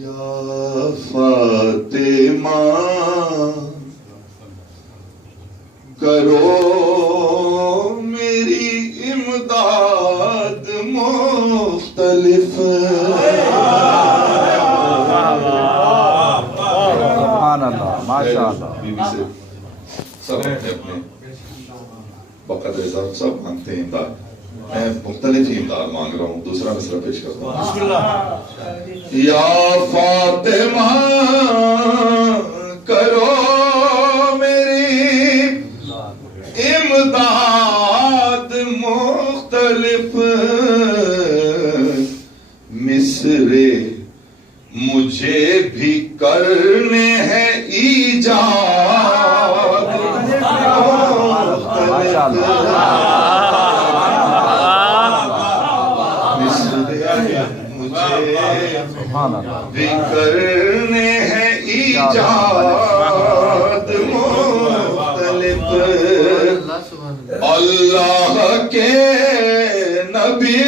یا فاطمہ کرو میری امداد مختلف سبحان اللہ ماشاء اللہ. بیوی سے سب اپنے بقدر ذات سب مانگتے ہیں امداد. میں مختلف ہی امداد مانگ رہا ہوں. دوسرا مصرع پیش کرتا ہوں. بسم اللہ. یا فاطمہ کرو میری امداد مختلف مصرے مجھے بھی کرنے ہیں ایجاد بھی کرنے ہیں ایجاد مختلف. اللہ کے نبی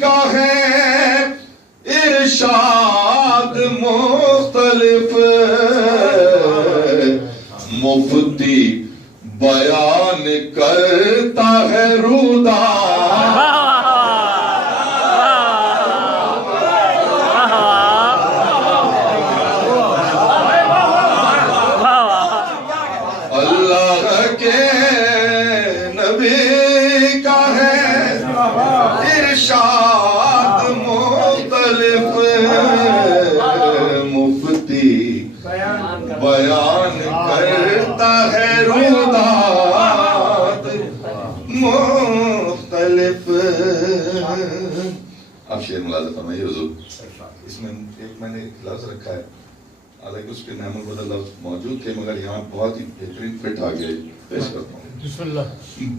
کا ہے ارشاد مختلف مفتی بیان کرتا ہے رودا ارشاد مختلف مفتی بیان کرتا ہے رودات مختلف. اب شعر ملاحظہ فرمائیے حضور. اس میں ایک میں نے لفظ رکھا ہے حالانکہ اس کے نعم البدل لفظ موجود تھے مگر یہاں بہت ہی بہترین فٹ آ گیا. پیش کرتا ہوں. بسم اللہ.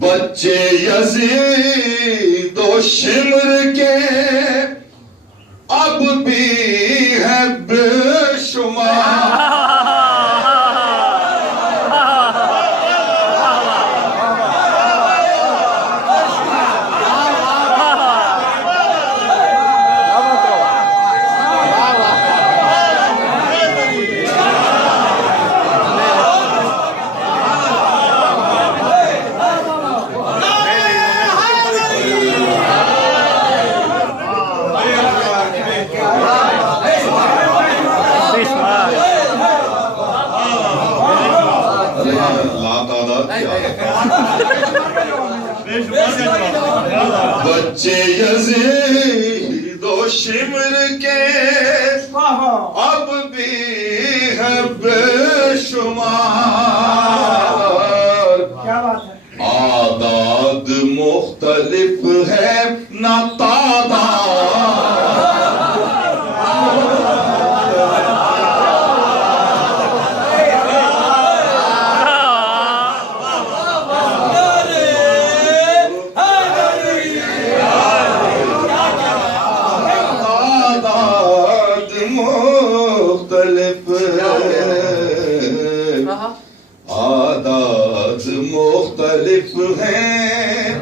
بچے یزید و شمر کے اب بھی ہے بے شمار بچے یزید و شمر کے اب بھی ہے بے شمار اعداد مختلف ہے نہ تعداد مختلف ہیں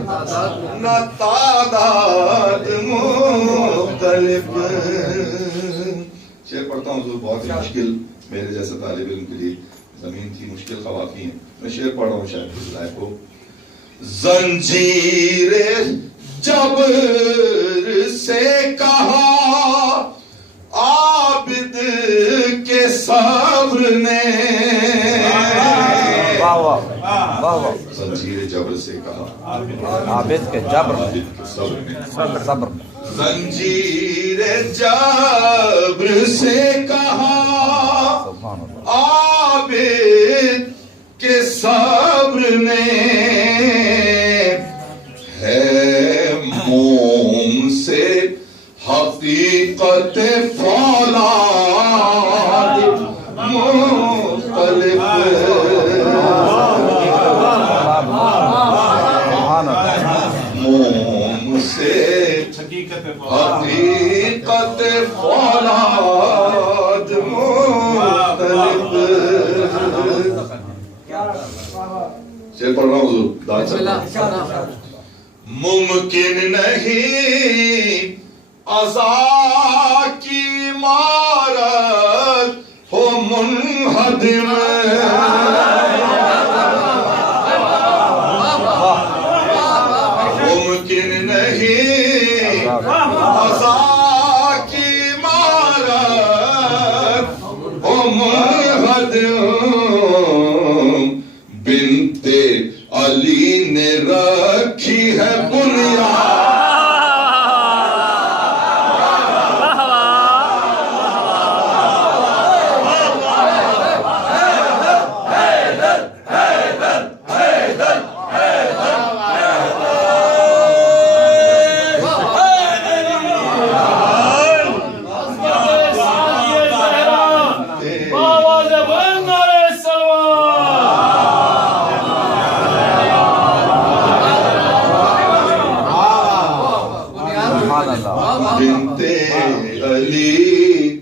نہ تعداد مختلف. شعر پڑھتا ہوں حضور. بہت ہی مشکل میرے جیسے طالب علم کے لیے زمین تھی. مشکل قوافی ہیں. میں شعر پڑھ رہا ہوں شاید کس لائق کو. زنجیر جبر سے کہا عابد کے صبر نے زنجیر جبر سے کہا عابد کے جبر صبر. زنجیر جبر سے کہا عابد کے صبر نے ہے موم سے حقیقت فولاد مختلف موم سے حقیقت فولاد مختلف. شعر پڑھ رہا ہوں حضور. ممکن نہیں عزا کی عمارت ہو منہدم ممکن نہیں عزا کی عمارت ہو منہدم بنت علی نے رکھی ہے بنیاد بنت علی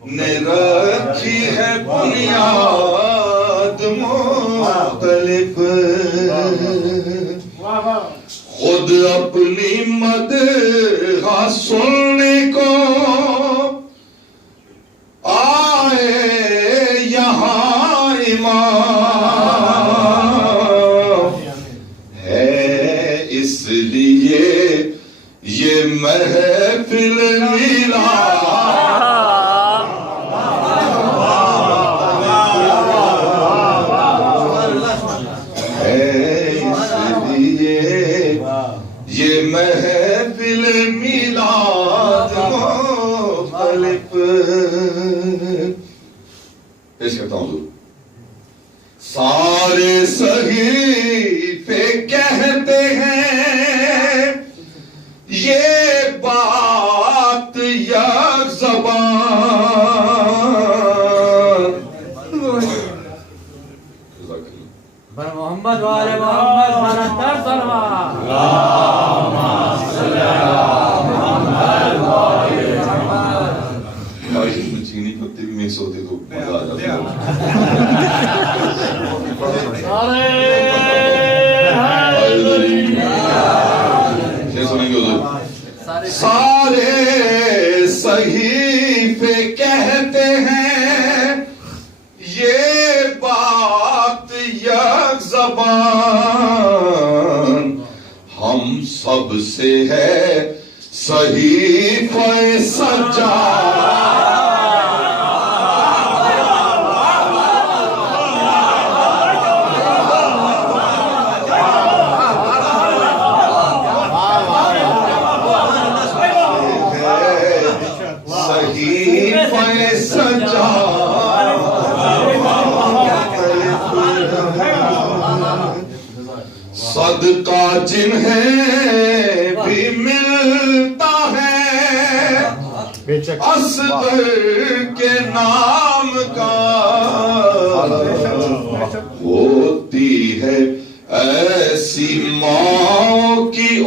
نے رکھی ہے بنیاد مختلف خود اپنی مدح سننے کو آئے یہاں امام ہے اس لیے یہ محفل میلاد ہے اس لیے یہ محفل میلاد مختلف پیش کرتا ہوں حضور سارے صحیفے کہتے ہیں یہ بات یک زبان بر محمد والے محمد منتر سلوات اللہم صلی اللہ محمد والے محمد آج اس میں چینی پتی بھی مکس ہوتی تو مزہ آ جاتا سارے صحیفے کہتے ہیں یہ بات یک زبان ہم سب سے ہے صحیفہ سجاد صدقہ جنہیں بھی ملتا ہے اصغر کے نام کا ہوتی ہے ایسی ماں کی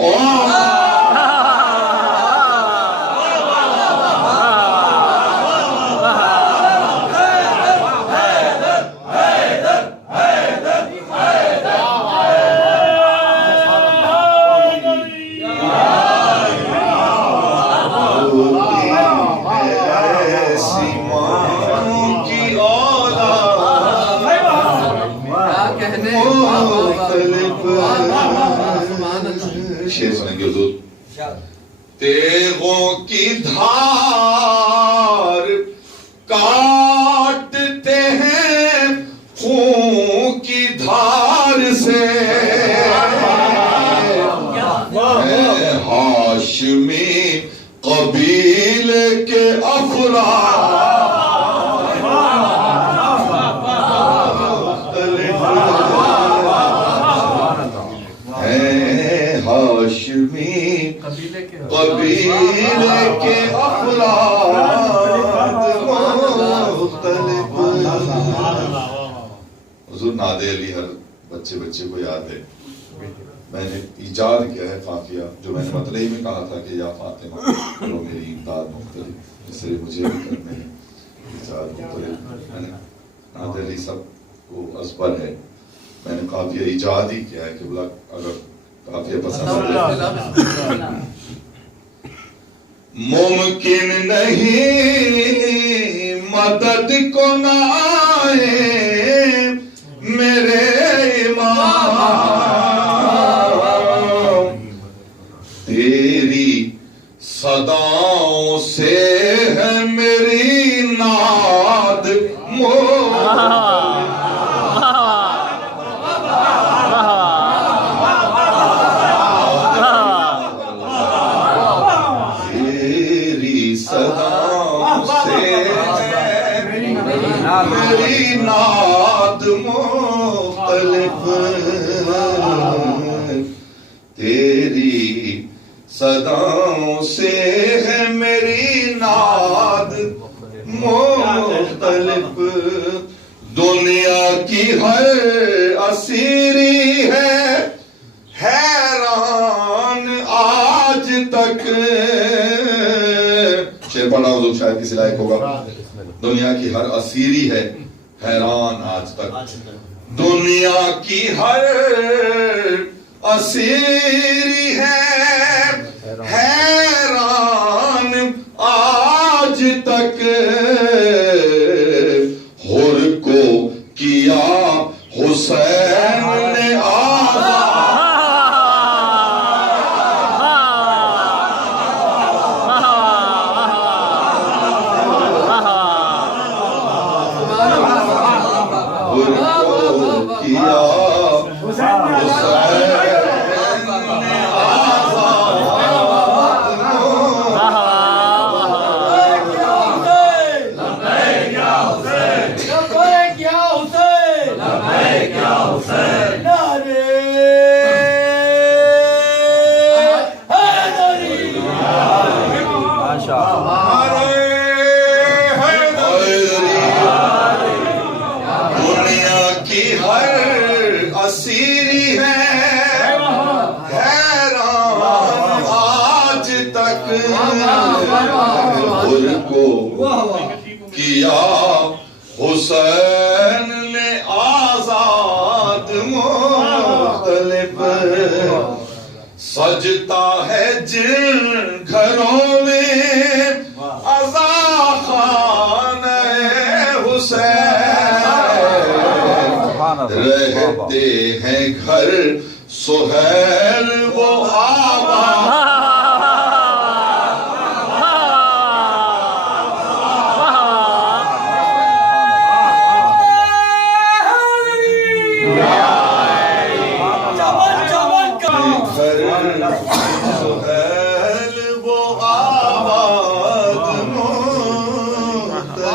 شیر سنیں گے حضور تیغوں کی دھار کاٹتے ہیں خون کی دھار سے ہاشمی قبیلے کے افراد ہاشمی قبیلے کے افراد مختلف حضور ناد علی ہر بچے کو یاد ہے میں نے ایجاد کیا ہے قافیہ جو میں نے مطلعی میں کہا تھا کہ یا فاطمہ کرو میری امداد مختلف اس لیے مجھے بھی کرنے ہیں ایجاد مختلف ناد علی سب کو ازبر ہے میں نے قافیہ ایجاد ہی کیا ہے کہ بلا اگر قافیہ پسند ہے ممکن نہیں مدد کو نہ آئے میرے امام، تیری صداؤں سے ہے میری ناد میری ناد مختلف، تیری صداؤں سے ہے میری ناد مختلف، دنیا کی ہر اسیری ہے حیران آج تک، شعر پڑھا حضور شاید کسی لائق ہوگا، دنیا کی ہر اسیری ہے حیران آج تک، دنیا کی ہر اسیری ہے حیران آج تک، حر کو کیا حسین نے دنیا کی ہر اسیری ہے حیران آج تک، حر کو کیا حسین نے آزاد مختلف، سجتا ہے جن گھروں میں عزا خانہ حسین، رہتے ہیں گھر سہیل وہ آباد، سہیل وہ آباد مختلف،